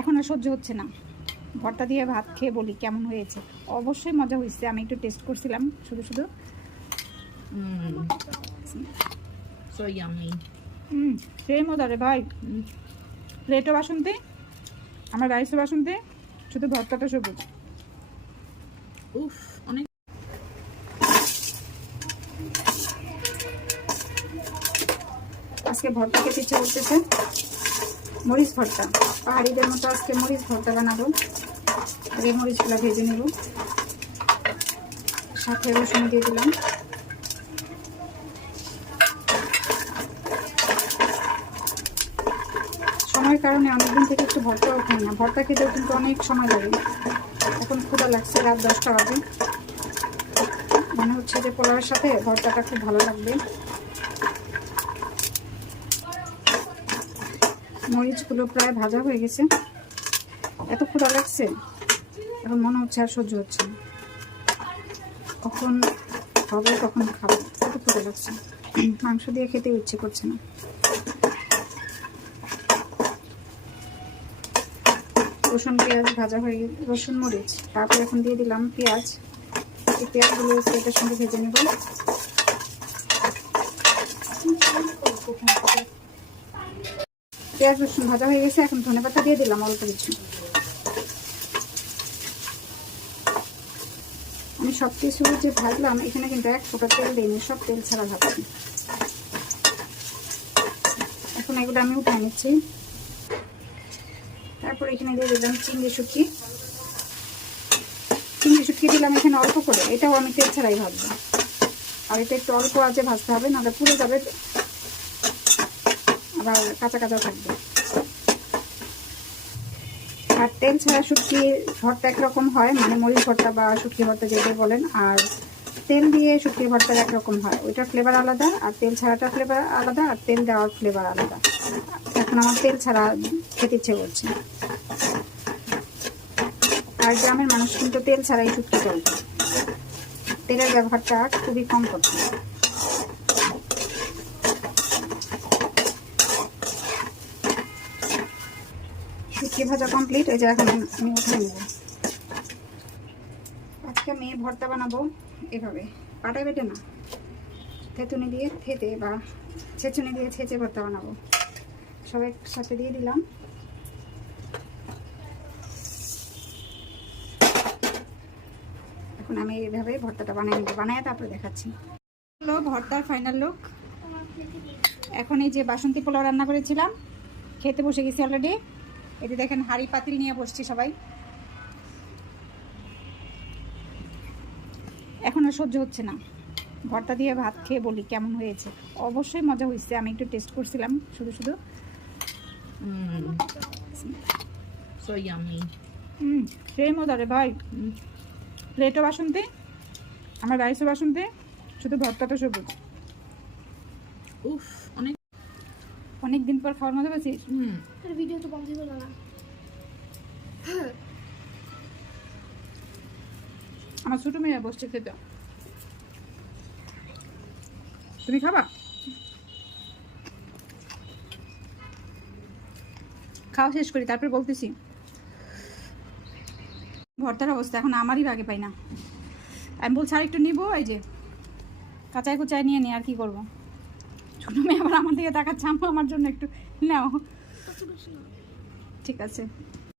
এখন আর সহ্য হচ্ছে না। ভর্তা দিয়ে ভাত খেয়ে বলি কেমন হয়েছে। অবশ্যই মজা হয়েছে, আমি একটু টেস্ট করছিলাম শুধু শুধু। So yummy. সেই মজা রে ভাই। প্লেটও বাসন্তী, আমার রাইসও বাসন্তী, শুধু ভর্তাটা সবুজ। উফ, অনেক। আজকে ভর্তা খেতে ইচ্ছে করতেছে, মরিচ ভর্তা। পাহাড়িদের মতো আজকে মরিচ ভর্তা বানাবো। আগে মরিচগুলো ভেজে নেব, সাথে রসুন দিয়ে দিলাম। সময়ের কারণে অনেকদিন থেকে একটু ভর্তাও খাই না। ভর্তা খেতেও কিন্তু অনেক সময় লাগে। এখন ক্ষুধা লাগছে, রাত 10টা বাজে। মনে হচ্ছে যে পোলাওয়ের সাথে ভর্তাটা খুব ভালো লাগবে। মরিচগুলো প্রায় ভাজা হয়ে গেছে। এত ক্ষুধা লাগছে, এখন মনে হচ্ছে আর সহ্য হচ্ছে না। কখন হবে কখন খাবো, এত ক্ষুধা লাগছে। মাংস দিয়ে খেতে ইচ্ছে করছে না। রসুন পেঁয়াজ ভাজা হয়ে গেছে, রসুন মরিচ, তারপর এখন দিয়ে দিলাম পেঁয়াজ। এই পেঁয়াজগুলো এটার সঙ্গে ভেজে নেব। পেঁয়াজ রসুন ভাজা হয়ে গেছে, এখন ধনেপাতা দিয়ে দিলাম অল্প কিছু। আমি সব কিছু যে ভাজলাম এখানে কিন্তু এক ফোঁটা তেল দিইনি, সব তেল ছাড়া ভাজছি। এখন এগুলো আমি উঠে নিচ্ছি। তারপর এখানে দিয়ে দিলাম চিংড়ি শুটকি। চিংড়ি শুটকি দিলাম এখানে অল্প করে, এটাও আমি তেল ছাড়াই ভাজবো। আর এটা একটু অল্প আঁচে ভাজতে হবে, নাহলে পুড়ে যাবে, আবার কাঁচা কাঁচা থাকবে। আর তেল ছাড়া শুটকি ভর্তা একরকম হয়, মানে মরিচ ভর্তা বা শুটকি ভর্তা যেটা বলেন। আর তেল দিয়ে শুটকি ভর্তার একরকম হয়, ওইটার ফ্লেভার আলাদা, আর তেল ছাড়াটার ফ্লেভার আলাদা, আর তেল দেওয়ার ফ্লেভার আলাদা। এখন আমার তেল ছাড়া খেতে ইচ্ছে করছে। আর গ্রামের মানুষ কিন্তু তেল ছাড়াই শুটকি করে, তেলের ব্যবহারটা খুবই কম করছে। শুটকি ভাজা কমপ্লিট। এই যে এখন আমি উঠে নেব। আজকে আমি ভর্তা বানাবো এভাবে, পাটায় বেটে না, থেতুনি দিয়ে থেতে বা ছেঁচুনি দিয়ে ছেঁচে ভর্তা বানাবো। সব একসাথে দিয়ে দিলাম। এখন আমি এইভাবে ভর্তাটা বানিয়ে নেবো, বানায় তারপরে দেখাচ্ছি। ভর্তার ফাইনাল লুক। এখন এই যে বাসন্তী পোলাও রান্না করেছিলাম, খেতে বসে গেছি অলরেডি। এটি দেখেন হাঁড়ি পাতিল নিয়ে বসছি সবাই। এখন আর সহ্য হচ্ছে না। ভর্তা দিয়ে ভাত খেয়ে বলি কেমন হয়েছে। অবশ্যই মজা হয়েছে, আমি একটু টেস্ট করছিলাম শুধু শুধু। So yummy. সেই মজা রে ভাই। প্লেটও বাসন্তী, আমার রাইসও বাসন্তী, শুধু ভর্তাটা সবুজ। উফ, অনেক। অনেকদিন পর খাওয়ার মজা পেয়েছিস। ভিডিও তো বন্ধ হলো না। আমার ছোট মেয়ে বসছে খেতে। তুমি খাবা? খাওয়া শেষ করি তারপর বলতেছি। ভর্তার অবস্থা এখন আমারই ভাগে পাই না। আমি বলছি আর একটু নিবো, এই যে কাঁচায় কুচায় নিয়ে নি, আর কি করবো। ছোট মেয়ে আবার আমার দিকে তাকাচ্ছে, আমার জন্য একটু নাও। ঠিক আছে।